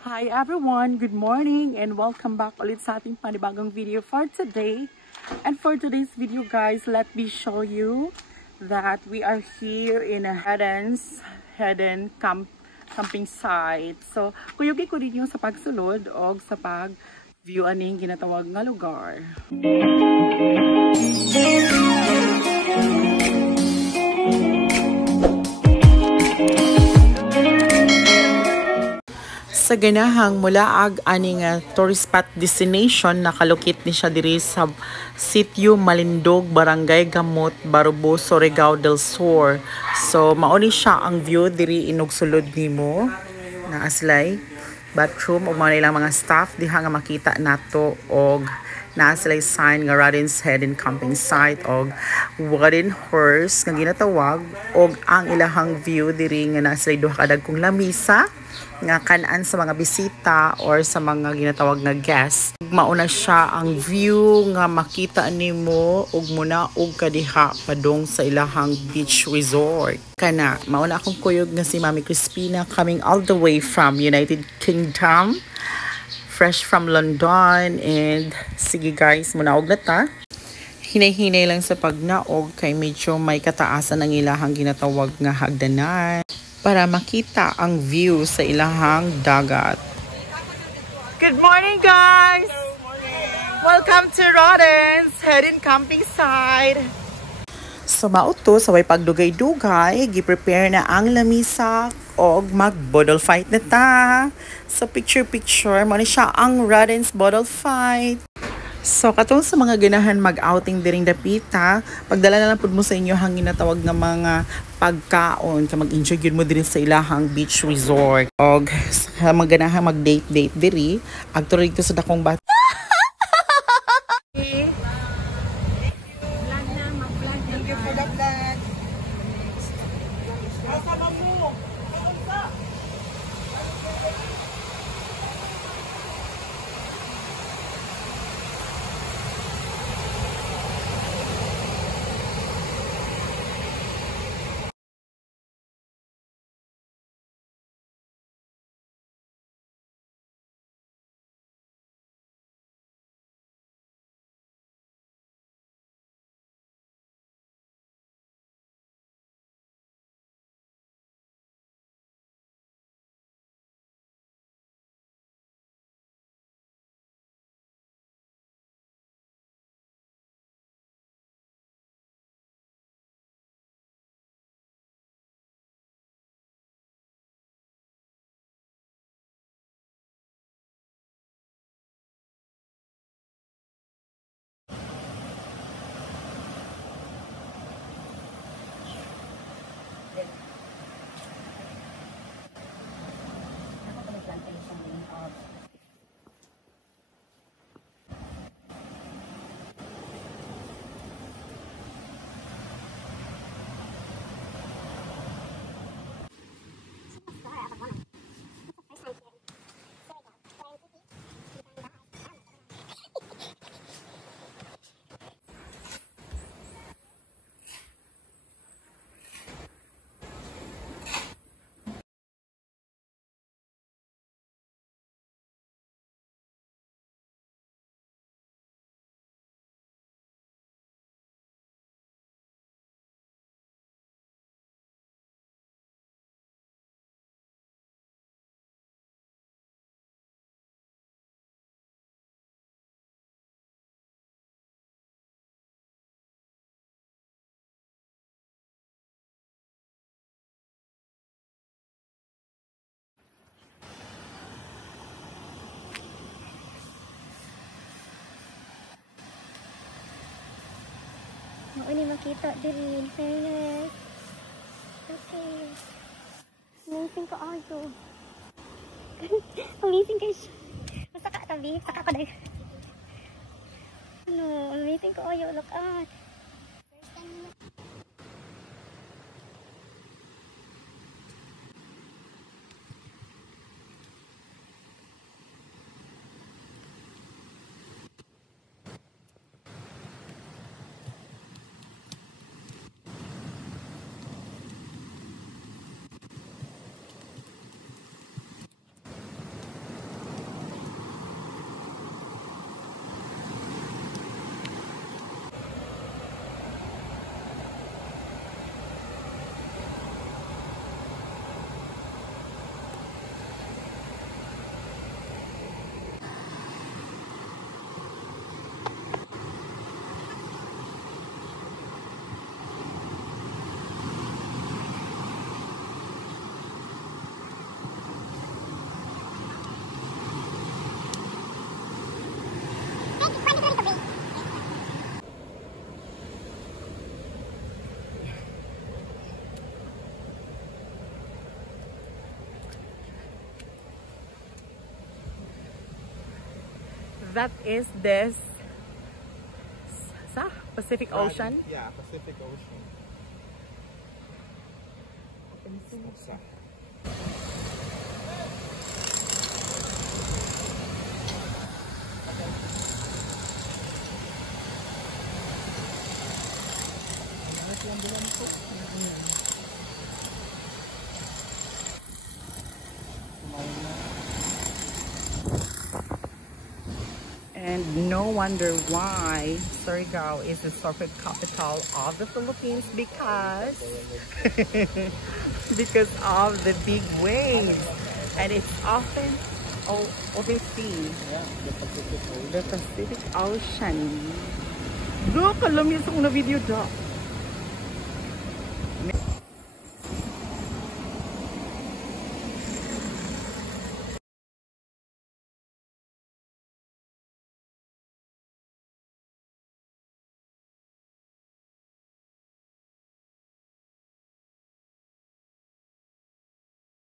Hi everyone! Good morning and welcome back ulit sa ating panibagong video for today. And for today's video guys, let me show you that we are here in a Hidden camping site. So, kuyugi ko din yung sa pagsulod o sa pag-view aning ginatawag nga lugar. Sa ganahang mulaag aning tourist spot destination, nakalokit ni siya diri sa Sitio Malindog, Barangay Gamot, Barubo, Surigao del Sur. So mao ni siya ang view diri inog sulod nimo na aslay bathroom ug mga staff diha nga makita nato og naa sila'y sign nga Rodden's Hidden Camping Site og Wooden Horse nga ginatawag og ang ilahang view diri nga naa sila'y duha ka dagkong lamisa nga kanan sa mga bisita or sa mga ginatawag nga guests. Mauna siya ang view nga makita nimo ug muna og kadiha padong sa ilahang beach resort. Kana mauna akong kuyog nga si Mami Crispina coming all the way from United Kingdom, fresh from London. And sige guys, muna og na ta. Hinay-hinay lang sa pagnaog kay medyo may kataasan ang ilahang ginatawag nga hagdanan para makita ang view sa ilahang dagat. Good morning guys! Good morning! Welcome to Rodden's Hidden Camping Site. So mauto sa way pagdugay-dugay, gi-prepare na ang lamisa og mag-bottle fight na ta. So picture mo ni siya ang Rodden's bottle fight. So katong sa mga ganahan mag-outing diring dapita, pagdala na lang pud mo sa inyo hang ginatawag nga mga pagkaon ka mag-enjoy gyud mo diri sa ilahang beach resort. Og sa mga ganahan mag-date diri, agturig ko sa dakong bata. Mao ni makita diri, fairness. Okay. Amazing ka ayo. Amazing ka siya. Basta ka tabi, saka ka dahil. Ano, amazing ka ayo, look at. that is this Pacific Ocean. Yeah, Pacific Ocean. And no wonder why Surigao is the surfing capital of the Philippines, because because of the big waves, and it's often overseen the Pacific Ocean. Look, alam niyo sa video da.